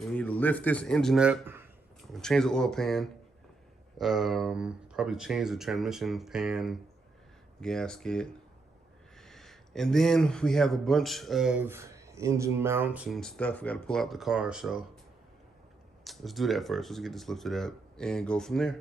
So we need to lift this engine up, we'll change the oil pan, probably change the transmission pan gasket. And then we have a bunch of engine mounts and stuff we gotta pull out the car, so let's do that first. Let's get this lifted up and go from there.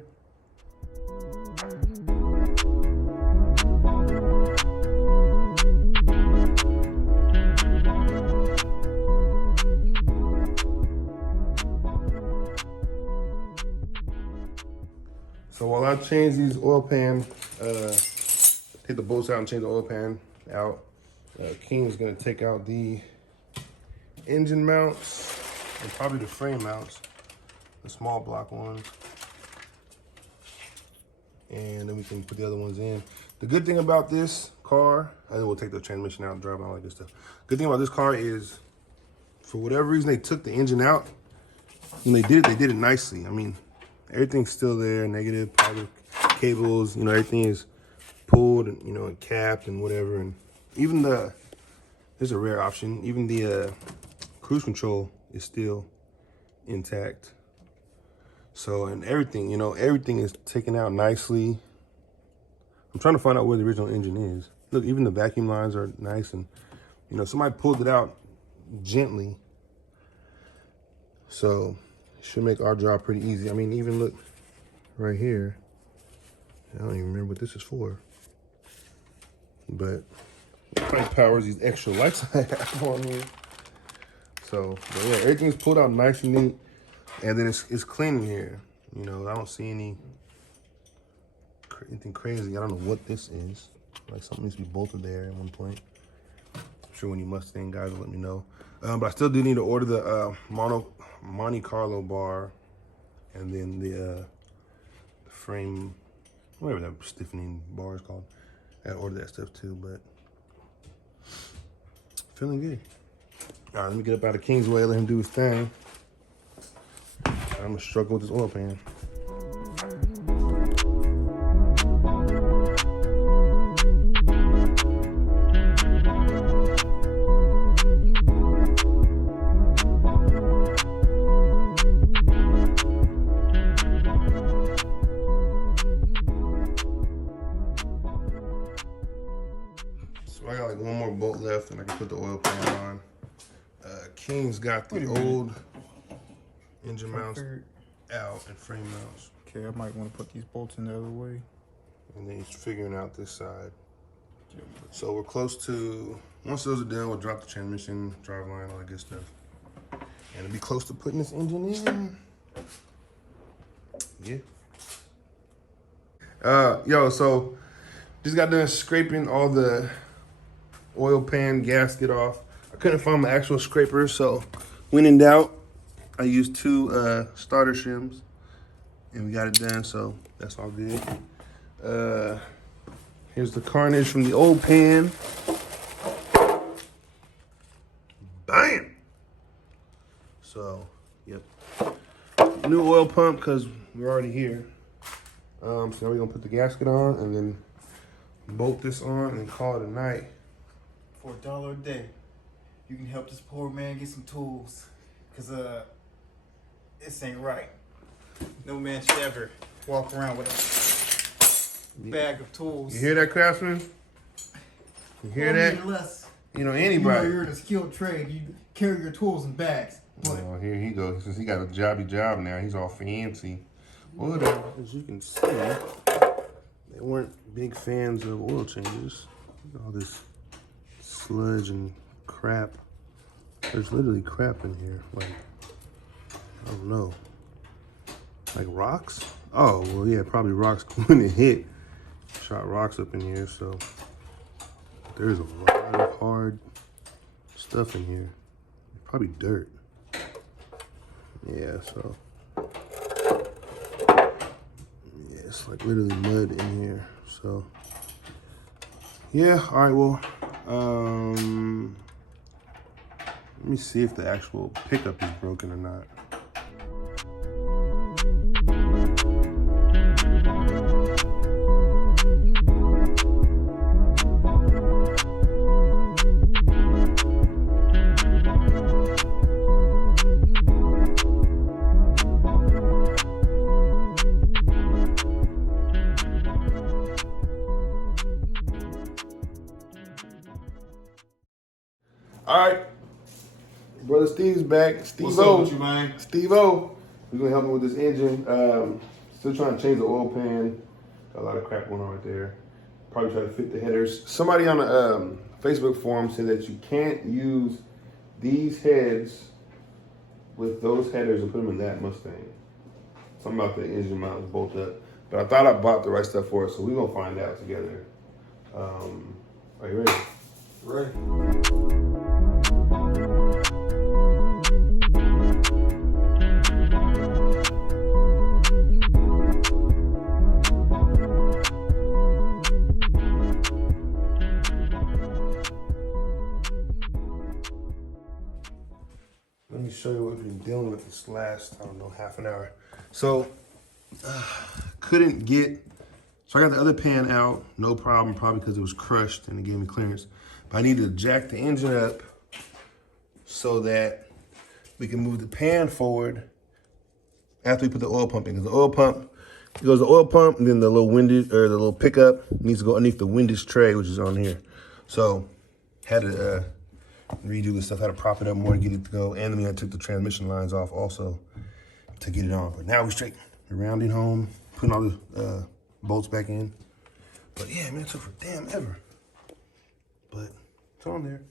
So while I change these oil pan, take the bolts out and change the oil pan out, King's gonna take out the engine mounts and probably the frame mounts, the small block ones. And then we can put the other ones in. The good thing about this car, and then we'll take the transmission out and drive and all that good stuff. Good thing about this car is, for whatever reason they took the engine out, when they did it nicely. I mean, everything's still there, negative, positive cables, you know, everything is pulled and, you know, and capped and whatever. And even there's a rare option, even the cruise control is still intact. So, and everything, you know, everything is taken out nicely. I'm trying to find out where the original engine is. Look, even the vacuum lines are nice, and, you know, somebody pulled it out gently. So, should make our job pretty easy. I mean, even look right here. I don't even remember what this is for. But it probably powers these extra lights I have on here. So, but yeah, everything's pulled out nice and neat. And then it's clean in here. You know, I don't see anything crazy. I don't know what this is. Like something needs to be bolted there at one point. I'm sure when you Mustang guys will let me know. But I still do need to order the Monte Carlo bar, and then the frame, whatever that stiffening bar is called. I gotta order that stuff too, but feeling good. All right, let me get up out of King's way, let him do his thing. I'm gonna struggle with this oil pan. So I got like one more bolt left and I can put the oil pan on. King's got the old engine mounts out and frame mounts. Okay, I might want to put these bolts in the other way. And then he's figuring out this side. So we're close to, once those are done, we'll drop the transmission, drive line, all that good stuff. And it'll be close to putting this engine in. Yeah. Yo, so just got done scraping all the oil pan gasket off. I couldn't find my actual scraper, so when in doubt, I used 2 starter shims and we got it done, so that's all good. Here's the carnage from the old pan. Bam! So, yep. New oil pump because we're already here. So now we're gonna put the gasket on and then bolt this on and call it a night. For $1 a day, you can help this poor man get some tools. Cause this ain't right. No man should ever walk around with a bag of tools. You hear that, craftsman? You hear that? Less. You know, anybody. You know, you're in a skilled trade. You carry your tools in bags. But oh, here he goes. Since he got a jobby job now, he's all fancy. Whatever. As you can see, they weren't big fans of oil changes. All this sludge and crap. There's literally crap in here. Like, I don't know. Like rocks? Oh, well, yeah, probably rocks when it hit. Shot rocks up in here, so there's a lot of hard stuff in here. Probably dirt. Yeah, so. Yeah, it's like literally mud in here, so. Yeah, all right, well, let me see if the actual pickup is broken or not. but Steve's back. What's up with you, man? Steve-O. We're gonna help him with this engine. Still trying to change the oil pan. Got a lot of crap going on right there. Probably try to fit the headers. Somebody on the Facebook forum said that you can't use these heads with those headers and put them in that Mustang. Something about the engine mount was bolted up. But I thought I bought the right stuff for it, so we're gonna find out together. Are you ready? Ready. Let me show you what we've been dealing with this last, I don't know, half an hour. So, couldn't get, so I got the other pan out, no problem, probably because it was crushed and it gave me clearance. But I needed to jack the engine up so that we can move the pan forward after we put the oil pump in. Because the oil pump, it goes the oil pump, and then the little windage, or the little pickup needs to go underneath the windage tray, which is on here. So, had to redo this stuff, had to prop it up more to get it to go. And then I took the transmission lines off also to get it on. But now we're straight. We're rounding home, putting all the bolts back in. But yeah, man, it took for damn ever. But it's on there.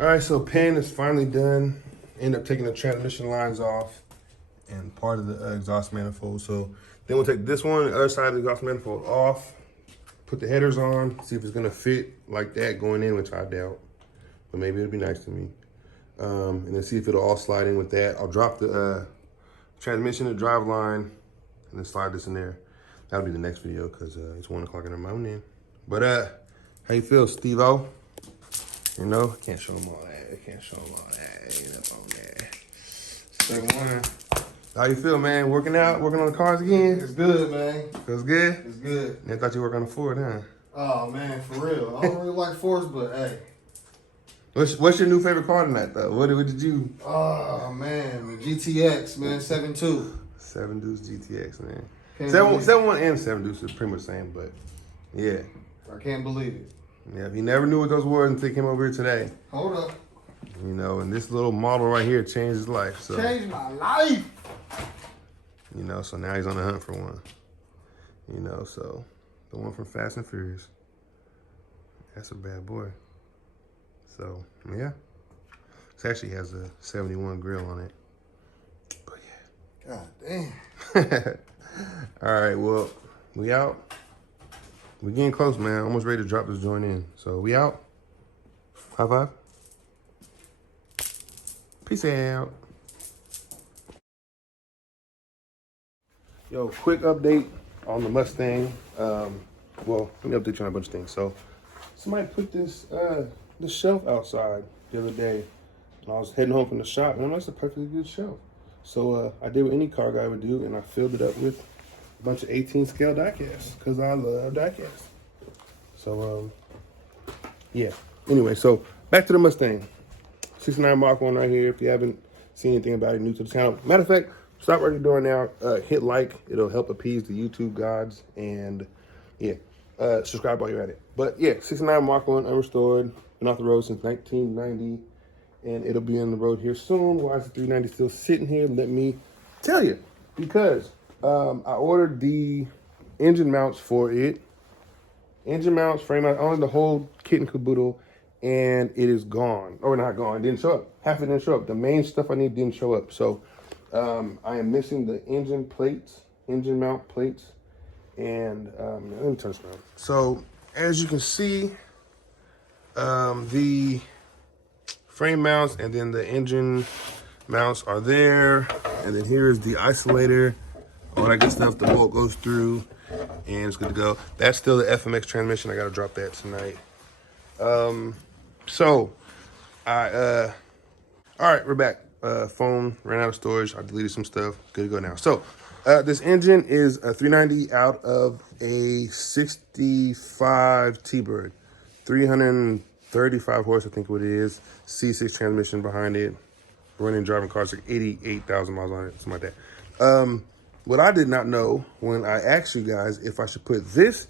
All right, so pan is finally done. End up taking the transmission lines off and part of the exhaust manifold. So then we'll take this one, the other side of the exhaust manifold off, put the headers on, see if it's gonna fit like that going in, which I doubt, but maybe it'll be nice to me. And then see if it'll all slide in with that. I'll drop the transmission, the drive line, and then slide this in there. That'll be the next video because it's 1 o'clock in the morning. But how you feel, Steve-O? You know, can't show them all that. Can't show them all that. Ain't up on there. Second one. How you feel, man? Working out, working on the cars again? It's good, man. Feels good? It's good. I thought you worked on the Ford, huh? Oh, man, for real. I don't really like Fords, but hey. What's your new favorite car tonight, though? What did you? Oh, man, the GTX, man, 7.2. 7 Deuce GTX, man. Can't 7.1 and 7 Deuce is pretty much the same, but yeah. I can't believe it. Yeah, he never knew what those were until he came over here today. Hold up. You know, and this little model right here changed his life. So Changed my life. you know, so now he's on the hunt for one. You know, so the one from Fast and Furious. That's a bad boy. So yeah, this actually has a 71 grill on it. But yeah. God damn. All right, well, we out. We're getting close, man. Almost ready to drop this joint in. So we out. High five. Peace out. Yo, quick update on the Mustang. Well, let me update you on a bunch of things. So somebody put this shelf outside the other day, and I was heading home from the shop, and I'm like, that's a perfectly good shelf. So I did what any car guy would do, and I filled it up with a bunch of 18 scale die casts because I love die casts. So yeah. Anyway, so back to the Mustang. 69 Mach 1 right here. If you haven't seen anything about it, new to the channel. Matter of fact, stop what you're doing now. Hit like. It'll help appease the YouTube gods. And yeah, subscribe while you're at it. But yeah, 69 Mach 1 unrestored. Been off the road since 1990. And it'll be on the road here soon. Why is the 390 still sitting here? Let me tell you. Because I ordered the engine mounts for it. Engine mounts, frame mount, only the whole kit and caboodle, and it is gone. Or not gone, it didn't show up. Half of it didn't show up. The main stuff I need didn't show up. So I am missing the engine plates, engine mount plates, and let me turn this around. So as you can see, the frame mounts and then the engine mounts are there. And then here is the isolator, all that good stuff, the bolt goes through, and it's good to go. That's still the FMX transmission. I gotta drop that tonight. So all right, we're back. Phone ran out of storage. I deleted some stuff. Good to go now. So This engine is a 390 out of a 65 T-Bird. 335 horse, I think what it is. C6 transmission behind it. Running driving cars, like 88,000 miles on it, something like that. What I did not know when I asked you guys if I should put this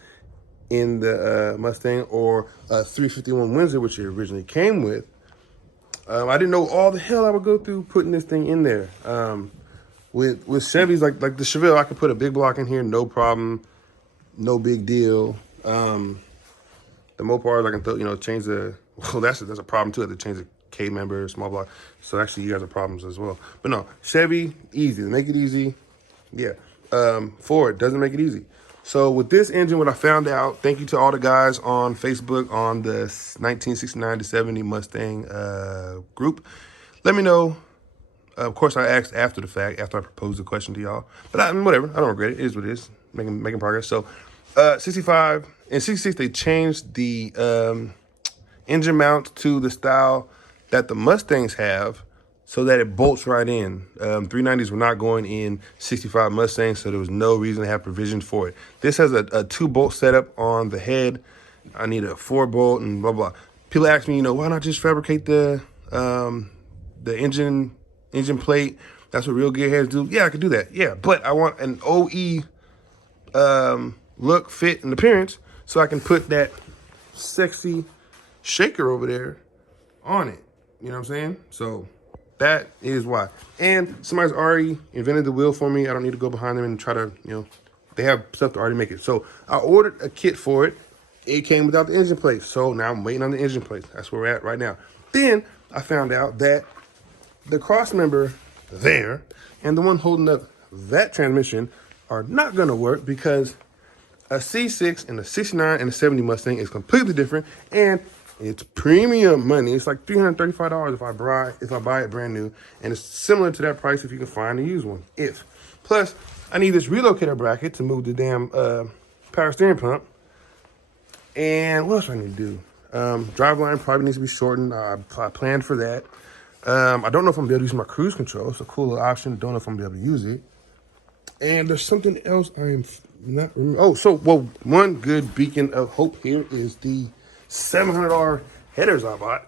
in the Mustang or a 351 Windsor, which it originally came with, I didn't know all the hell I would go through putting this thing in there. With Chevys, like the Chevelle, I could put a big block in here, no problem, no big deal. The Mopars, I can change the, well, that's a problem too. I have to change the K member, small block. So actually, you guys have problems as well. But no, Chevy, easy. To make it easy, yeah. Ford doesn't make it easy. So with this engine, what I found out, thank you to all the guys on Facebook on the 1969 to 70 Mustang group. Let me know. Of course, I asked after the fact, after I proposed the question to y'all. But whatever, I don't regret it. It is what it is. Making progress. So 65 and 66, they changed the engine mount to the style that the Mustangs have, so that it bolts right in. 390s were not going in 65 Mustangs, so there was no reason to have provisions for it. This has a 2-bolt setup on the head. I need a 4-bolt and blah, blah. People ask me, why not just fabricate the engine plate? That's what real gearheads do. Yeah, I could do that. Yeah, but I want an OE look, fit, and appearance, so I can put that sexy shaker over there on it. You know what I'm saying? So that is why. And somebody's already invented the wheel for me. I don't need to go behind them and try to, they have stuff to already make it. So I ordered a kit for it. It came without the engine plate. So now I'm waiting on the engine plate. That's where we're at right now. Then I found out that the cross member there and the one holding up that transmission are not going to work, because a C6 and a 69 and a 70 Mustang is completely different, and it's premium money. It's like $335 if I buy it brand new, and it's similar to that price if you can find a used one. Plus, I need this relocator bracket to move the damn power steering pump. And what else do I need to do? Driveline probably needs to be shortened. I planned for that. I don't know if I'm gonna be able to use my cruise control. It's a cool little option. Don't know if I'm gonna be able to use it. And there's something else I am not remembering. One good beacon of hope here is the $700 headers I bought,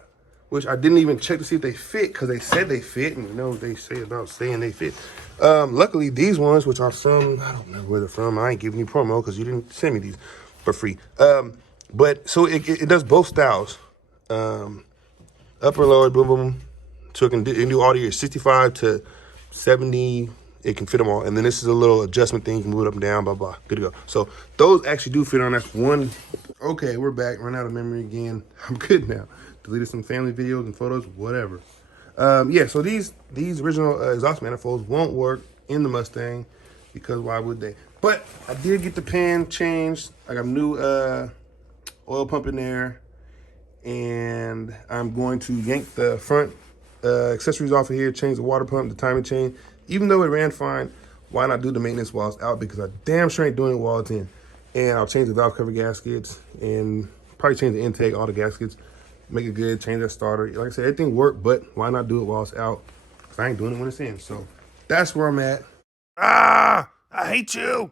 which I didn't even check to see if they fit, because they said they fit, and they say about saying they fit. Luckily, these ones, which are from, I don't know where they're from. I ain't giving you promo because you didn't send me these for free. But so it does both styles, upper, lower, boom, boom. So it can do all your 65 to 70. It can fit them all. And then this is a little adjustment thing. You can move it up and down, blah, blah. Good to go. So those actually do fit on. That's one. Okay, we're back. Run out of memory again. I'm good now. Deleted some family videos and photos, whatever. Yeah, so these original exhaust manifolds won't work in the Mustang, because why would they? But I did get the pan changed. I got a new oil pump in there. And I'm going to yank the front accessories off of here, change the water pump, the timing chain. Even though it ran fine, why not do the maintenance while it's out? Because I damn sure ain't doing it while it's in. And I'll change the valve cover gaskets and probably change the intake, all the gaskets, make it good, change that starter. Like I said, everything worked, but why not do it while it's out? Because I ain't doing it when it's in. So that's where I'm at. I hate you.